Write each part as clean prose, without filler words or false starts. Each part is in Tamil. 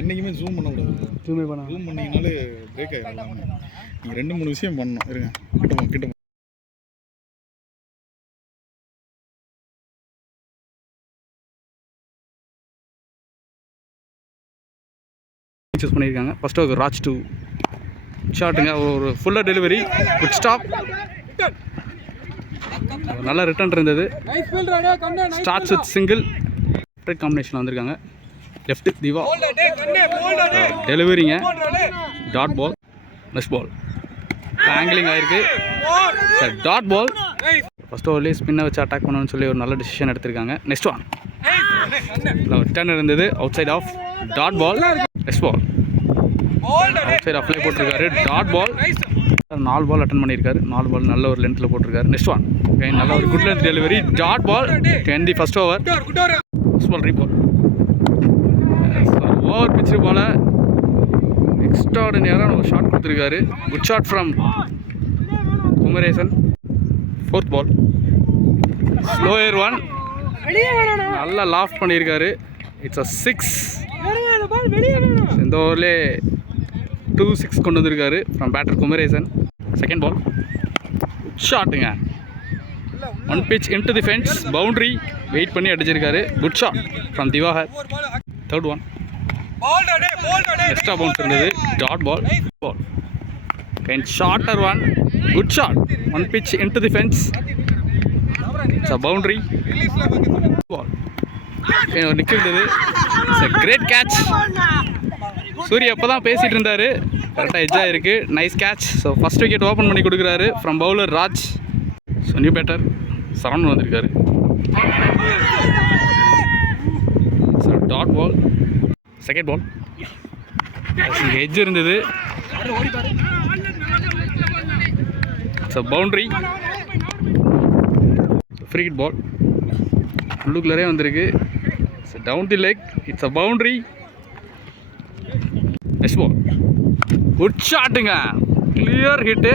என்னைக்குமே ஜூம் பண்ணக்கூடாது. ஜூம் பண்ணிங்கனாலே பிரேக் ஆகிடும். நீங்கள் 2-3 விஷயம் பண்ணணும். இருங்க, கிட்ட சூஸ் பண்ணியிருக்காங்க. ஃபர்ஸ்ட் ஒரு ராஜ் 2 ஷாட்டுங்க, ஒரு ஃபுல்லாக டெலிவரி, குட் ஸ்டாப், நல்ல ரிட்டர்ன் இருந்தது. ஸ்டார்ட்ஸ் வித் சிங்கிள் காம்பினேஷன் வந்திருக்காங்க. லெஃப்ட் திவா டெலிவரிங்க, dot ball, miss ball, angling ஆயிருக்கு, டாட் பால். ஃபர்ஸ்ட் ஓவர்லேயே ஸ்பின்னை வச்சு அட்டாக் பண்ணணும்னு சொல்லி ஒரு நல்ல டிசிஷன் எடுத்திருக்காங்க. நெக்ஸ்ட் ஒன் ரிட்டர்ன் இருந்தது, outside off, dot ball, next ball, outside ஆஃப்லேயே போட்டிருக்காரு, டாட் பால். 4 பால் அட்டன் பண்ணியிருக்காரு, 4 பால் நல்ல ஒரு லென்த்தில் போட்டிருக்காரு. நெக்ஸ்ட் ஒன் நல்ல ஒரு good length delivery, dot ball, the first over, first ball ரீபால், ஓவர் பிச்சு போல எக்ஸ்ட்ராடினரியான ஒரு ஷாட் கொடுத்துருக்காரு. Good shot from Kumaresan. Fourth ball slower one, நல்லா லாஃப் பண்ணியிருக்காரு. It's a 6. இந்த ஓவர்லே 2 6 கொண்டு வந்திருக்காரு from batter Kumaresan. Second ball ஷாட்டுங்க, 1 pitch into the fence, boundary, wait பண்ணி அடிச்சிருக்காரு. Good shot from Divakar. Third one extra bounce இருந்தது, dot ball, ball, kind shorter one, good shot, 1 pitch into the fence, it's a boundary, ball, நிற்கிறது. It's a great catch. Surya அப்போ தான் பேசிகிட்டு இருந்தார், கரெக்டாக எட்ஜாக இருக்குது, nice catch. So first wicket open பண்ணி கொடுக்குறாரு from bowler Raj. So new batter Saravanan வந்திருக்காரு. So dot ball, second ball, இங்கே எட்ஜ் இருந்தது, so boundary, free hit ball, உள்ளுக்குள்ளே வந்திருக்கு, so down the leg, it's a boundary. Next ball good ஷாட்டுங்க, clear hit.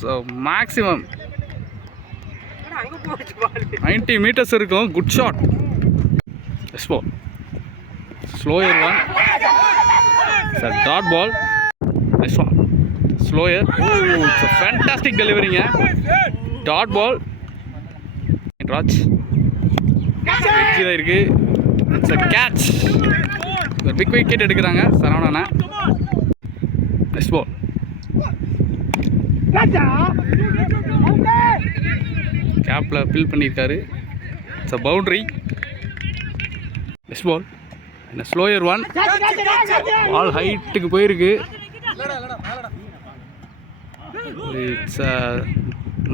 So maximum 90 meters இருக்கும், good shot. Next ball slower one, sir dot ball, next one slower, it's a fantastic டெலிவரிங்க, டாட் பால், ராஜ் தான் இருக்கு, இட்ஸ் அ கேட்ச். ஒரு பிக் விக்கெட் எடுக்கிறாங்க சரவணனை. நெக்ஸ்ட் பால் கேப்பில் ஃபில் பண்ணியிருக்காரு, it's a boundary. Next ball என்ன ஸ்லோயர் ஒன், பால் ஹைட்டுக்கு போயிருக்கு, it's a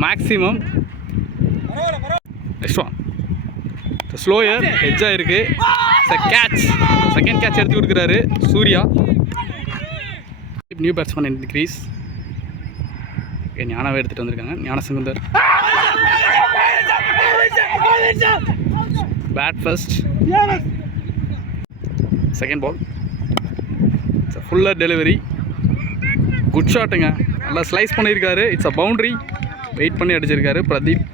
maximum. Next one slower எட்ஜாக இருக்கு, கேட்ச், செகண்ட் கேட்ச் எடுத்து கொடுக்குறாரு Surya. New batsman in the crease, ஞானாவே எடுத்துகிட்டு வந்திருக்காங்க, ஞானசங்கந்தர். பேட் ஃபர்ஸ்ட், செகண்ட் பால், ஃபுல்லாக டெலிவரி, குட் ஷாட்டுங்க, நல்லா ஸ்லைஸ் பண்ணியிருக்காரு, இட்ஸ் அ பவுண்ட்ரி, வெயிட் பண்ணி அடிச்சிருக்காரு Pradeep.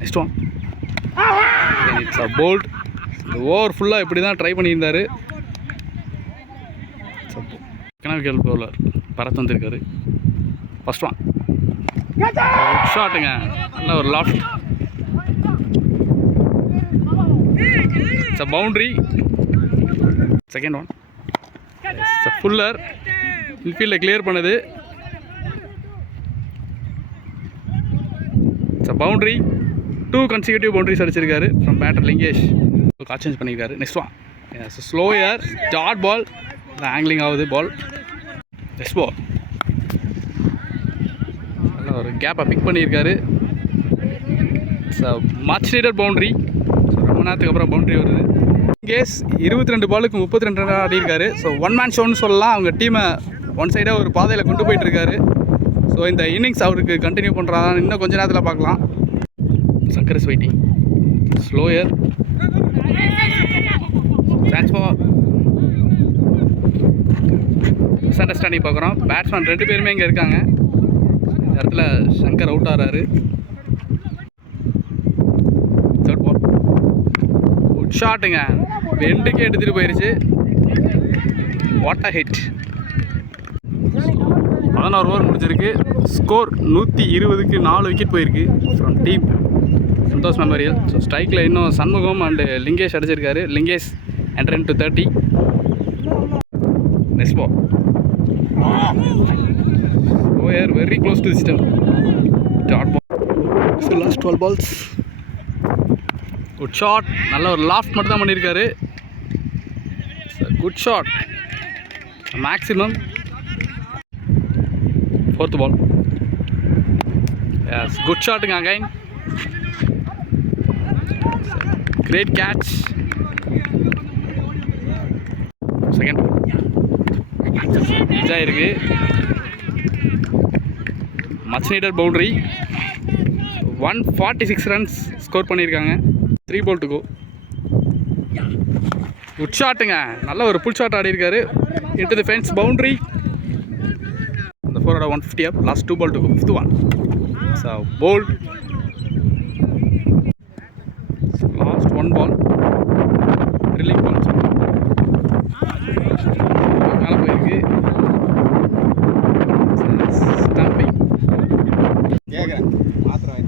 Next one it's a bolt. இந்த ஓவர் ஃபுல்லாக இப்படி தான் ட்ரை பண்ணியிருந்தார். விக்கெட் பவுலர் பரத் வந்திருக்காரு. ஃபர்ஸ்ட் ஒன் ஷாட்டுங்க, நல்ல ஒரு loft, it's a boundary. Second one it's a fuller, இன்ஃபீல்டில் கிளியர் பண்ணுது, it's a boundary. 2 consecutive boundaries அடிச்சிருக்காரு ஃப்ரம் பேட்டர் லிங்கேஷ். கால் சேஞ்ச் பண்ணியிருக்காரு. Next one slower, dot ball, angling ஆகுது பால். நெக்ஸ்ட் பால் நல்ல ஒரு கேப்பை பிக் பண்ணியிருக்காரு, it's a much needed boundary. ரொம்ப நேரத்துக்கு அப்புறம் பவுண்ட்ரி வருது. லிங்கேஷ் 22 பாலுக்கு 32 ரன் ஆடியிருக்காரு. ஸோ ஒன் மேன் ஷோன்னு சொல்லலாம். அவங்க டீமை ஒன் சைடாக ஒரு பாதையில் கொண்டு போயிட்டுருக்காரு. ஸோ இந்த இன்னிங்ஸ் அவருக்கு கண்டினியூ பண்ணுறாங்க, இன்னும் கொஞ்சம் நேரத்தில் பார்க்கலாம். Shankar is waiting. Slower. Transfer. Misunderstanding பார்க்குறோம். பேட்ஸ்மேன் 2 பேருமே இங்கே இருக்காங்க. இந்த இடத்துல சங்கர் அவுட் ஆகிறாரு. தேர்ட் பால் குட் ஷாட்டுங்க, பெண்டுக்கே எடுத்துகிட்டு போயிடுச்சு. What a hit. 11 ஓவர் முடிஞ்சிருக்கு. ஸ்கோர் 120க்கு 4 விக்கெட் போயிருக்கு from team Santhosh memorial. So ஸ்ட்ரைக்கில் இன்னும் சண்முகம் அண்டு லிங்கேஷ் அடிச்சிருக்காரு. Lingesh enter into 30. Next ball over very close to system. Dot ball. So last 12 balls. Good shot, நல்ல ஒரு லாஃப்ட் மட்டும் தான் பண்ணியிருக்காரு. Good shot maximum. 4th ball. Yes, good shotting again. Great catch. Second ball. இதாக இருக்கு. Much needed boundary. 146 runs score பண்ணியிருக்காங்க. 3 ball to go. குட் ஷாட்டுங்க, நல்ல ஒரு புல் ஷாட் ஆடி இருக்காரு. into the fence boundary. The 4 out of 150 up. Last 2 ball to go. 5th one. So bold. So last 1 ball. Drilling ball. மேலே போயிருக்கு. ஸ்டாம்பிங். கேட்குறேன் மாத்திரம்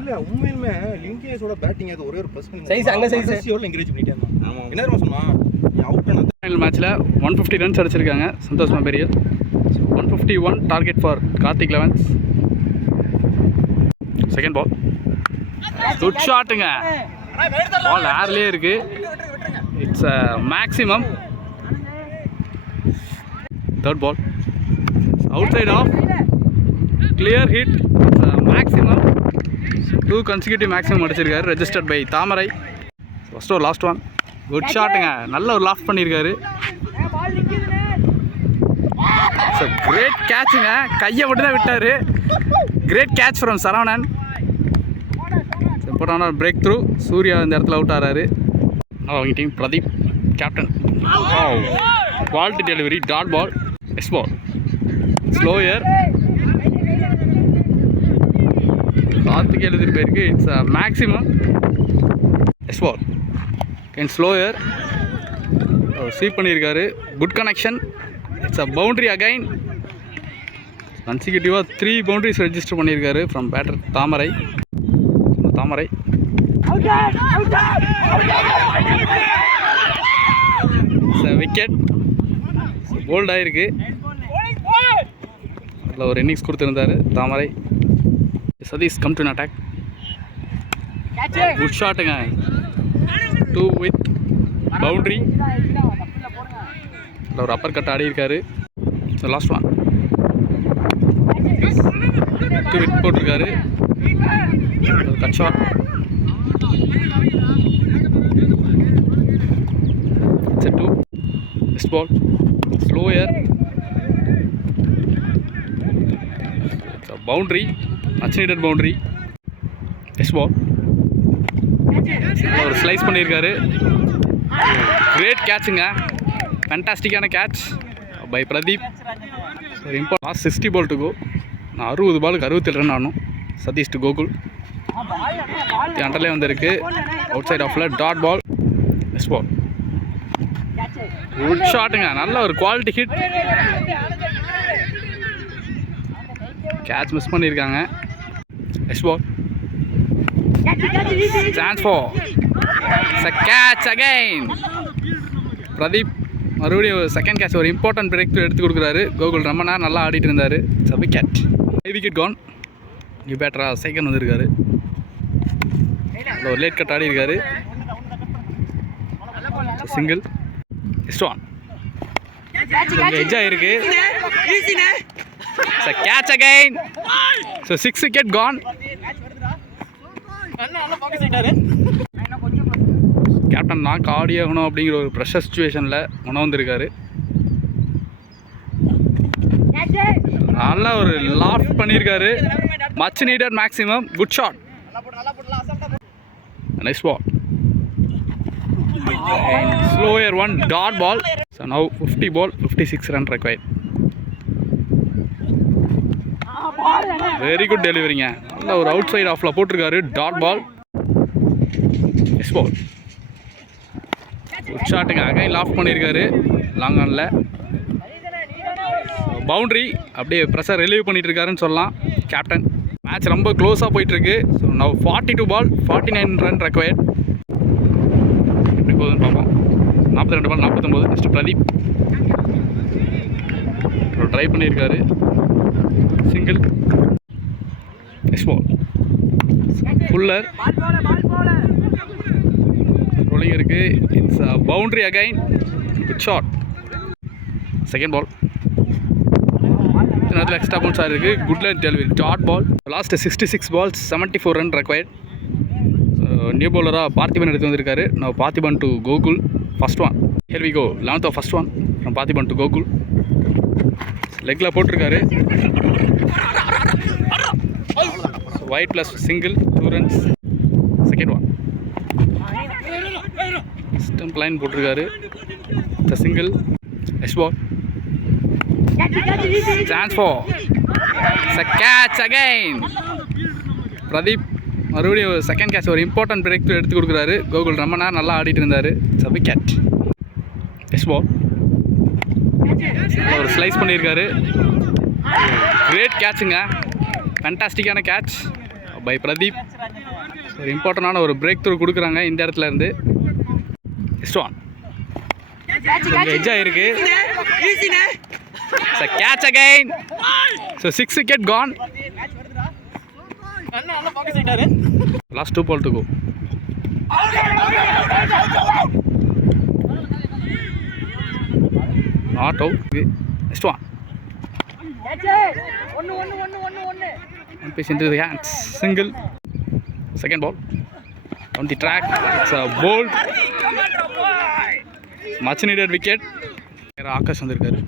இல்ல உண்மையிலுமே லிங்கேஷோட பேட்டிங் அது ஒரே ஒரு ப்ளஸ் சைஸ் அங்க சைஸ் எவ்வளவு என்கரேஜ் பண்ணிட்டாங்க. ஆமா என்ன தெரியுமா சொன்னா நீ அவுட் பண்ண ஃபைனல் மேட்ச்ல 150 ரன்ஸ் அடிச்சிருக்காங்க Santhosh memorial. 151 target for Karthik elevens. Second ball good ஷாட்டுங்க, பால் ஏர்லயே இருக்கு. It's maximum. Third ball outside off clear hit. Maximum 2 consecutive maximum அடிச்சிருக்காரு. Registered by Thamarai. First over last one. Good ஷாட்டுங்க, நல்ல ஒரு லாஃப்ட் பண்ணியிருக்காரு. கிரேட் கேட்சுங்க, கையை மட்டும் தான் விட்டார். Great catch from Saravanan. இம்பார்ட்டான பிரேக் த்ரூ. சூர்யா இந்த இடத்துல அவுட் ஆகிறாரு. அவங்க team Pradeep captain. Quality delivery. Dot ball. Next ball slower. Karthik எழுதிட்டு போயிருக்கு. It's maximum. Next ball can slower. Sweep பண்ணியிருக்காரு. Good connection. It's a boundary again. கன்சிக்யூட்டிவாக 3 பவுண்ட்ரிஸ் ரெஜிஸ்டர் பண்ணியிருக்காரு from batter Thamarai. Thamarai wicket. Bowled ஆகிருக்கு. அதில் ஒரு இன்னிங்ஸ் கொடுத்துருந்தாரு Thamarai. Satish come to attack. Good ஷாட்டுங்க, 2 வித் பவுண்ட்ரி. அதில் ஒரு அப்பர் கட் ஆடி இருக்காரு. ஸோ லாஸ்ட் ஒன் 2 வித் போட்டிருக்காரு. Cut shot. It's a 2. Next ball slower. It's a boundary, much needed boundary. Next ball ஒரு ஸ்லைஸ் பண்ணியிருக்காரு. கிரேட் கேட்சுங்க, ஃபேண்டாஸ்டிக்கான கேட்ச் பை பிரதீப். ஒரு லாஸ்ட் 60 பால் டு கோ. நான் 60 பாலுக்கு 67 ரன் ஆடணும். சதீஷ் டு கோகுல். அண்டர்லே வந்திருக்கு. அவுட் சைட் ஆஃப்ல dot ball. Next ball good ஷாட்டுங்க, நல்ல ஒரு குவாலிட்டி ஹிட். கேட்ச் மிஸ் பண்ணியிருக்காங்க. Next ball chance for catch again. Pradeep மறுபடியும் செகண்ட் கேட்ச். ஒரு இம்பார்ட்டன்ட் பிரேக் எடுத்து கொடுக்குறாரு. கோகுல் ரொம்ப நேரம் நல்லா ஆடிட்டு இருந்தார். சபி கேட்ச். 5 wicket gone. நியூ பேட்டராக செகண்ட் வந்திருக்காரு. ஒரு லேட் கட் ஆடி இருக்காரு. சிங்கிள். நெக்ஸ்ட் ஒன் எட்ஜ் ஆகிருக்கு. Catch again. So 6 wicket gone. Captain knock ஆடி ஆகணும் அப்படிங்கிற ஒரு ப்ரெஷர் சுச்சுவேஷனில் உணர்ந்திருக்காரு. நல்லா ஒரு லாஃப்ட் பண்ணியிருக்காரு. Much needed maximum. Good shot. Nice ball. And slower one, dot ball. So now 50 ball, 56 run required. Very good delivery. நல்ல ஒரு அவுட் சைட் ஆஃப்ல போட்டிருக்காரு. Dot ball. எஸ் பால். குட் ஷாட்டுங்க. அகைன் லாஃப்ட் பண்ணியிருக்காரு லாங் ஆனில். பவுண்ட்ரி அப்படியே ப்ரெஷர் ரிலீவ் பண்ணிட்டு இருக்காருன்னு சொல்லலாம் கேப்டன். மேட்ச் ரொம்ப க்ளோஸாக போயிட்டுருக்கு. So now 42 ball 49 run required. எப்படி போகுதுன்னு பார்ப்போம். 42 பால் 49. நெக்ஸ்ட் பிரதீப் ட்ரை பண்ணியிருக்காரு. Single. Next ball fuller rolling இருக்குது. It's boundary again. Good shot. Second ball நேரத்தில் எக்ஸ்ட்ரா பவுன்ஸ் ஆகிருக்கு. Good line delivery. Dot ball. Last 66 balls 74 run required. New பவுலராக பார்த்திபன் எடுத்து வந்திருக்காரு. நான் Parthiban to Gokul. First one. Here we go. 11th first one from Parthiban to Gokul. லெக்கில் போட்டிருக்காரு. Wide plus single 2 runs. Second one. Stump line போட்டிருக்காரு. சிங்கிள். எஸ் ball. Chance for a catch again. Pradeep மறுபடியும் செகண்ட் கேட்ச் ஒரு இம்பார்ட்டன்ட் பிரேக் எடுத்து கொடுக்குறாரு. கோகுல் ரொம்ப நேரம் நல்லா ஆடிட்டு இருந்தார். சபி கேட்ச். எஸ் பால். ஒரு ஸ்லைஸ் பண்ணியிருக்காரு. கிரேட் கேட்சுங்க. ஃபேண்டாஸ்டிக்கான கேட்ச் பை பிரதீப். ஒரு இம்பார்ட்டண்டான ஒரு பிரேக் த்ரூ கொடுக்குறாங்க இந்த இடத்துல இருந்து. Next one. எட்ஜ் ஆகிருக்கு. So catch again. So 6 wicket gone. Last 2 ball to go. Not out. Next one. One piece into the hands. Single. Second ball. On the track. It's a bold. Much needed wicket. Akash வந்திருக்காரு.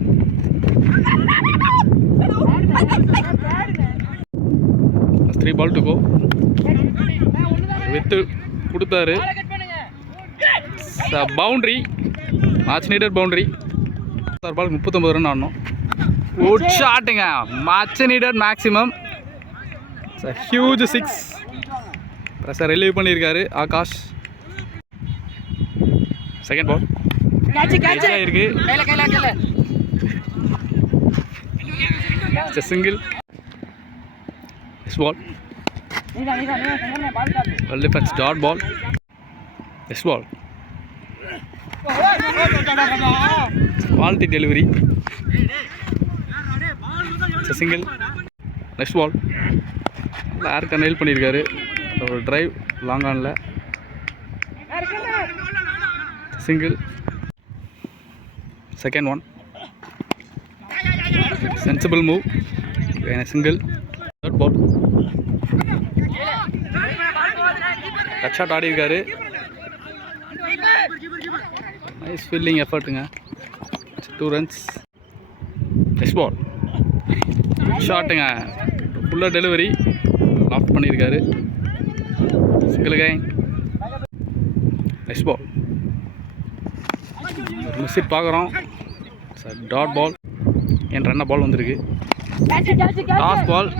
That's 3 ball to go. With கொடுத்தாரு. பவுண்ட்ரி. Match needed boundary. 6 பால் 39 ரன் ஆடணும். குட் ஷாட்டுங்க. Match needed maximum. Huge 6. Pressure relieve பண்ணியிருக்காரு ஆகாஷ். செகண்ட் பால் இருக்கு. Single. Ball. Well defense. Dot ball. Next ball. Quality delivery. It's a single. Next ball. ஏர்க்க நெயில் பண்ணியிருக்காரு. ஒரு டிரைவ் லாங் ஆனில். Single. Second one. Sensible move. And a single. Third ball. Touch shot ஆடிருக்காரு. நைஸ் ஃபீல்டிங் எஃபர்ட்டுங்க. 2 runs. Next ball. ஷாட்டுங்க. ஃபுல்லாக டெலிவரி லாஃப்ட் பண்ணியிருக்காரு. Single again. Next ball. Miss hit பார்க்குறோம். Dot ball. என் ரன்ன பால் வந்திருக்கு. Toss ball.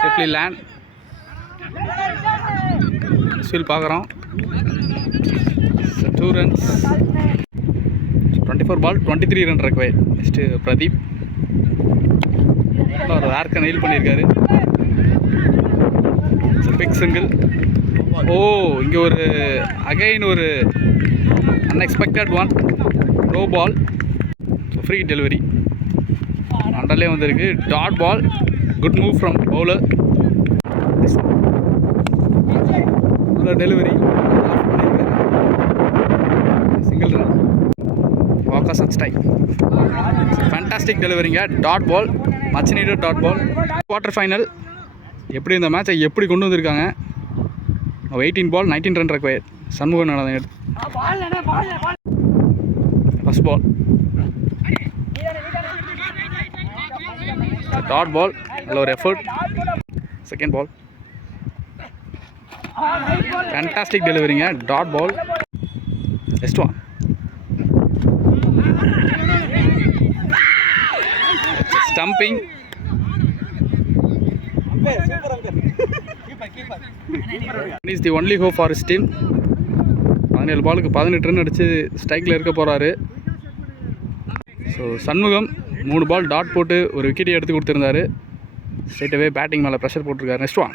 Safely land. ஸ்வீல் பார்க்குறோம். 2 runs. 24 ball 23 run required. Next Pradeep ஒரு ஏர்க்க நெயில் பண்ணியிருக்காரு. Big single. ஓ, இங்கே ஒரு அகைன் ஒரு unexpected one. Low ball. Free delivery அண்டர்லே வந்திருக்கு. Dot ball. Good move from bowler. Delivery single run. வாக்கர்ஸ் அண்ட் ஸ்ட்ரைக். ஃபேண்டாஸ்டிக் டெலிவரிங்க. Dot ball. Much needed dot ball. Quarter final. எப்படி இந்த மேட்சை எப்படி கொண்டு வந்திருக்காங்க. 18 ball 19 run required. சண்முகம் நடந்தது. First ball. Dot ball. நல்ல ஒரு எஃபர்ட். Second ball. ஃபேண்டாஸ்டிக் டெலிவரிங்க. Dot ball. Next one. Stumping. Is the only hope for his team. 17 பாலுக்கு 18 ரன் அடித்து ஸ்ட்ரைக்கில் இருக்க போகிறாரு. ஸோ சண்முகம் 3 பால் டாட் போட்டு ஒரு விக்கெட்டை எடுத்து கொடுத்துருந்தாரு. ஸ்ட்ரைட்டாகவே பேட்டிங் மேலே ப்ரெஷர் போட்டிருக்காரு. Next one.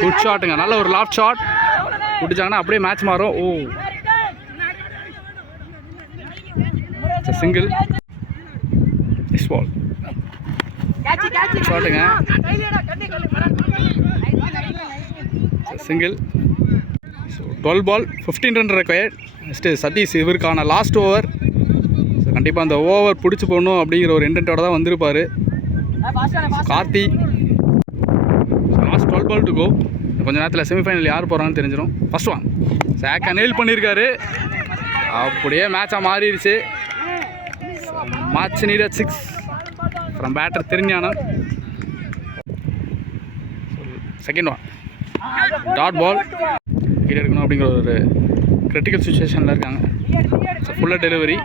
குட் ஷாட்டுங்க. நல்ல ஒரு லாஃப்ட் ஷாட் பிடிச்சாங்கன்னா அப்படியே மேட்ச் மாறும். ஓ, சிங்கிள். Next ball. ஷாட்டுங்க. Single. So 12 ball 15 run required. Next Satish, இவருக்கான லாஸ்ட் ஓவர். ஸோ கண்டிப்பாக அந்த ஓவர் பிடிச்சி போடணும் அப்படிங்கிற ஒரு இன்டென்ட்டோட தான் வந்திருப்பார். Karthi. Last 12 ball to go. கொஞ்ச நேரத்தில் செமிஃபைனல் யார் போகிறான்னு தெரிஞ்சிடும். First one. சேக்கை நெயில் பண்ணியிருக்காரு. அப்படியே மேட்சாக மாறிடுச்சு. Match needed 6 from batter Thirugnanam. Second one. Dot ball. Wicket எடுக்கணும் அப்படிங்கிற ஒரு கிரிட்டிக்கல் சுச்சுவேஷனில் இருக்காங்க. ஸோ ஃபுல்லாக delivery.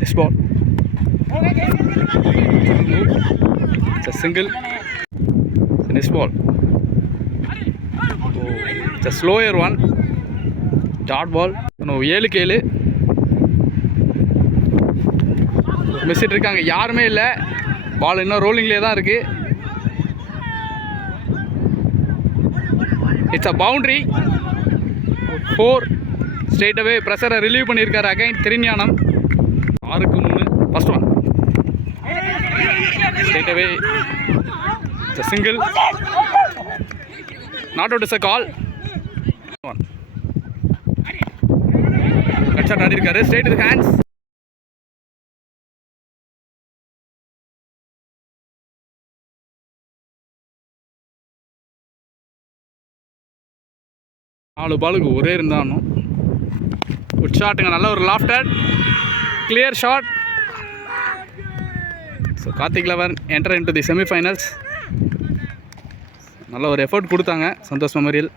Next ball. Single. Next ball. Slower one. Dot ball. 7-7 மிஸ்ஸிட்டு இருக்காங்க. யாருமே இல்லை. பால் இன்னும் ரோலிங்லேயே தான் இருக்குது. It's a boundary. 4. ஸ்ட்ரெயிட்டாகவே ப்ரெஷரை ரிலீவ் பண்ணியிருக்காரு அகைன் திருஞானம். 6-3. First one. ஸ்ட்ரெயிட்டாகவே it's a single. Not out is a call. Cut shot ஆடிருக்காரு. Straight with hands. நாலு பாலுக்கு ஒரே இருந்தாலும் குட் ஷாட்டுங்க. நல்ல ஒரு லாஃப்டர் clear shot. So Karthik eleven enter into the semifinals. நல்ல ஒரு எஃபர்ட் கொடுத்தாங்க சந்தோஷ் மெமோரியல்.